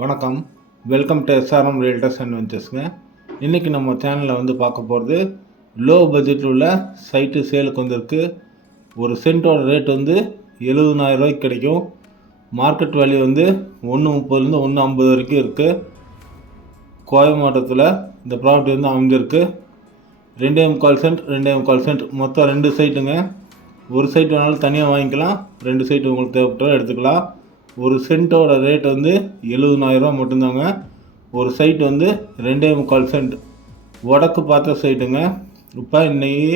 வணக்கம். Welcome to SRM realtors and வெஞ்சர்ஸ்ங்க. இன்றைக்கி நம்ம சேனலில் வந்து பார்க்க போகிறது லோ பட்ஜெட்டில் உள்ள சைட்டு சேலுக்கு வந்திருக்கு. ஒரு சென்ட்டோட ரேட் வந்து 70,000 ரூபாய்க்கு கிடைக்கும். மார்க்கெட் வேல்யூ வந்து 1.30 1.50 வரைக்கும் இருக்குது. கோவை மாவட்டத்தில் இந்த ப்ராப்பர்ட்டி வந்து அமைஞ்சிருக்கு. 2.25 சென்ட் 2.25 சென்ட் மொத்தம் 2 சைட்டுங்க. ஒரு சைட் வேணாலும் தனியாக வாங்கிக்கலாம், 2 சைட்டு உங்களுக்கு தேவைப்பட்டாலும் எடுத்துக்கலாம். ஒரு சென்ட்டோட ரேட் வந்து 70,000 ரூபா மட்டும்தாங்க. ஒரு சைட் வந்து 2.25 சென்ட் வடக்கு பார்த்த சைட்டுங்க. இப்போ இன்றைக்கி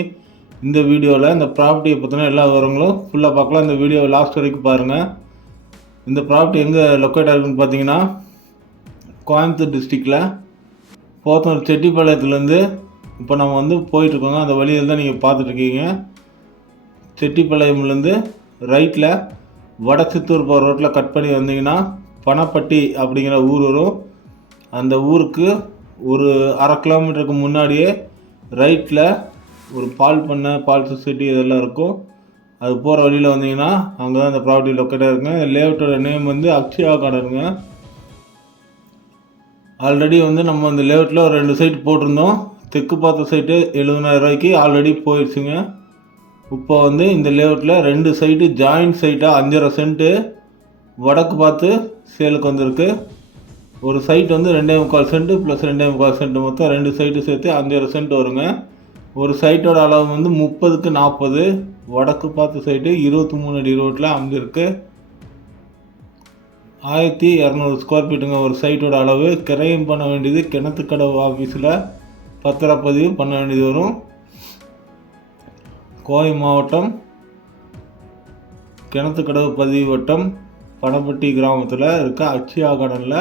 இந்த வீடியோவில் இந்த ப்ராப்பர்ட்டியை பற்றின எல்லா விவரங்களும் ஃபுல்லாக பார்க்கலாம். இந்த வீடியோ லாஸ்ட் வரைக்கும் பாருங்கள். இந்த ப்ராப்பர்ட்டி எங்கே லொக்கேட் ஆகிருக்குன்னு பார்த்தீங்கன்னா, கோயம்புத்தூர் டிஸ்ட்ரிக்டில் போத்தனூர் செட்டிப்பாளையத்துலேருந்து இப்போ நம்ம வந்து போயிட்டுருக்கோங்க. அந்த வழியில் தான் நீங்கள் பார்த்துட்ருக்கீங்க. செட்டிப்பாளையம்லேருந்து ரைட்டில் வடசித்தூர் போகிற ரோட்டில் கட் பண்ணி வந்தீங்கன்னா பணப்பட்டி அப்படிங்கிற ஊர் வரும். அந்த ஊருக்கு ஒரு 1/2 கிலோமீட்டருக்கு முன்னாடியே ரைட்டில் ஒரு பால் பண்ணை, பால் சொசைட்டி இதெல்லாம் இருக்கும். அது போகிற வழியில் வந்தீங்கன்னா அங்கே தான் அந்த ப்ராப்பர்ட்டி லொக்கேட்டாக இருக்குங்க. லேஅவுட்டோட நேம் வந்து அக்ஷயா கார்டனுங்க. ஆல்ரெடி வந்து நம்ம அந்த லேஅவுட்டில் ஒரு 2 சைட் போட்டிருந்தோம். தெற்கு பார்த்த சைட்டு 70,000 ரூபாய்க்கு ஆல்ரெடி போயிடுச்சுங்க. இப்போ வந்து இந்த லேஅவுட்டில் 2 சைட்டு ஜாயின்ட் சைட்டாக 5.5 சென்ட்டு வடக்கு பார்த்து சேலுக்கு வந்திருக்கு. ஒரு சைட் வந்து 2.25 சென்ட்டு ப்ளஸ் 2.25 சென்ட் மொத்தம் 2 சைட்டு சேர்த்து 5.5 சென்ட் வருங்க. ஒரு சைட்டோட அளவு வந்து 30க்கு 40. வடக்கு பார்த்து சைட்டு 23 அடி ரோட்டில் அமைஞ்சிருக்கு. 1200 ஸ்கொயர் ஃபீட்டுங்க ஒரு சைட்டோட அளவு. கிரையம் பண்ண வேண்டியது கிணத்துக்கடவு ஆஃபீஸில் பத்திரப்பதிவு பண்ண வேண்டியது வரும். கோவை மாவட்டம் கிணத்துக்கடவு பதிவு வட்டம் பணப்பட்டி கிராமத்தில் இருக்க அக்ஷயா கார்டனில்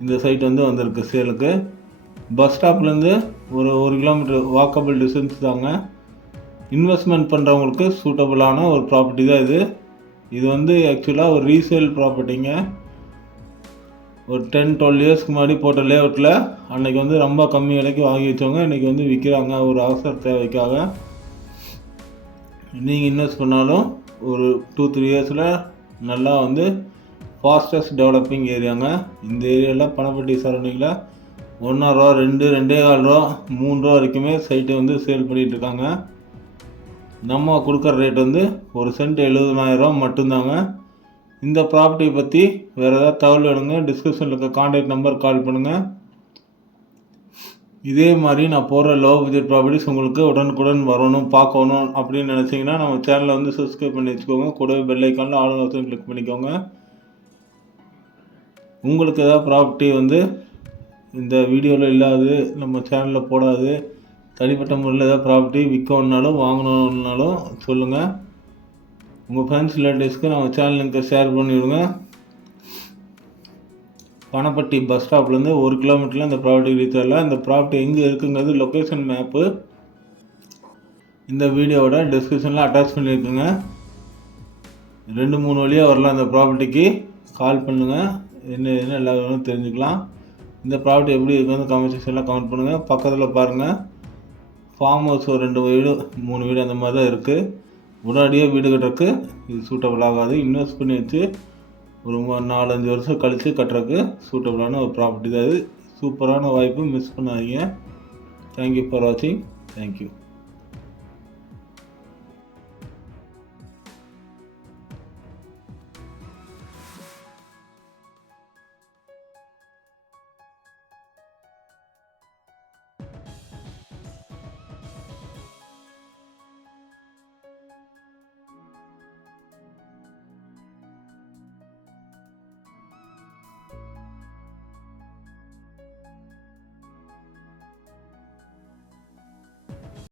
இந்த சைட் வந்து வந்திருக்கு சேலுக்கு. பஸ் ஸ்டாப்லேருந்து ஒரு 1 கிலோமீட்டர் வாக்கபிள் டிஸ்டன்ஸ் தாங்க. இன்வெஸ்ட்மெண்ட் பண்ணுறவங்களுக்கு சூட்டபுளான ஒரு ப்ராப்பர்ட்டி தான் இது. இது வந்து ஆக்சுவலாக ஒரு ரீசேல் ப்ராப்பர்ட்டிங்க. ஒரு 10-12 இயர்ஸ்க்கு முன்னாடி போட்ட லேஅவுட்டில் அன்றைக்கி வந்து ரொம்ப கம்மி விலைக்கு வாங்கி வச்சவங்க இன்றைக்கி வந்து விற்கிறாங்க ஒரு அவசர தேவைக்காக. நீங்கள் இன்வெஸ்ட் பண்ணாலும் ஒரு 2-3 இயர்ஸில் நல்லா வந்து ஃபாஸ்டஸ்ட் டெவலப்பிங் ஏரியாங்க. இந்த ஏரியாவில் பணப்பட்டி சரௌண்டிங்கில் 1.5 ரூபா 2, 2.25 ரூபா 3 ரூபா வரைக்குமே சைட்டு வந்து சேல் பண்ணிகிட்ருக்காங்க. நம்ம கொடுக்குற ரேட் வந்து ஒரு சென்ட் 70,000 ரூபா மட்டும்தாங்க. இந்த ப்ராப்பர்ட்டியை பற்றி வேறு ஏதாவது தகவல் வேணுங்க, டிஸ்கிரிப்ஷனில் இருக்க கான்டாக்ட் நம்பர் கால் பண்ணுங்கள். இதே மாதிரி நான் போடுற லோ பட்ஜெட் ப்ராப்பர்ட்டிஸ் உங்களுக்கு உடனுக்குடன் வரணும், பார்க்கணும் அப்படின்னு நினச்சிங்கன்னா நம்ம சேனலை வந்து சப்ஸ்கிரைப் பண்ணி வச்சுக்கோங்க. கூடவே பெல் ஐக்கானில் ஆல் ஆப்ஷன் கிளிக் பண்ணிக்கோங்க. உங்களுக்கு ஏதாவது ப்ராப்பர்ட்டி வந்து இந்த வீடியோவில் இல்லாது, நம்ம சேனலில் போடாது, தனிப்பட்ட முறையில் ஏதாவது ப்ராப்பர்ட்டி விற்கணுன்னாலும் வாங்கணுன்னாலும் சொல்லுங்கள். உங்கள் ஃப்ரெண்ட்ஸ் ரிலேட்டிவ்ஸ்க்கு நம்ம சேனல் லிங்க்கை ஷேர் பண்ணிவிடுங்க. பணப்பட்டி பஸ் ஸ்டாப்லேருந்து 1 கிலோமீட்டரில் இந்த ப்ராப்பர்ட்டி ரீச் ஆகலாம். இந்த ப்ராப்பர்ட்டி எங்கே இருக்குங்கிறது லொக்கேஷன் மேப்பு இந்த வீடியோவோட டிஸ்கிரிப்ஷனில் அட்டாச் பண்ணியிருக்குங்க. 2-3 வழியாக வரலாம். இந்த ப்ராப்பர்ட்டிக்கு கால் பண்ணுங்கள், என்ன எல்லா விவரமும் தெரிஞ்சுக்கலாம். இந்த ப்ராப்பர்ட்டி எப்படி இருக்குன்னு கமெண்ட் செக்ஷனில் கமெண்ட் பண்ணுங்கள். பக்கத்தில் பாருங்கள், ஃபார்ம் ஹவுஸ் ஒரு 2 வீடு 3 வீடு அந்த மாதிரி தான் இருக்குது. உடனடியாக வீடு கட்டுறதுக்கு இது சூட்டபிள் ஆகாது. இன்வெஸ்ட் பண்ணி வச்சு ஒரு 4-5 வருஷம் கழித்து கட்டுறதுக்கு சூட்டபுளான ஒரு ப்ராப்பர்ட்டி தான் இது. சூப்பரான வாய்ப்பு, மிஸ் பண்ணாதீங்க. தேங்க்யூ ஃபார் வாட்சிங். தேங்க்யூ.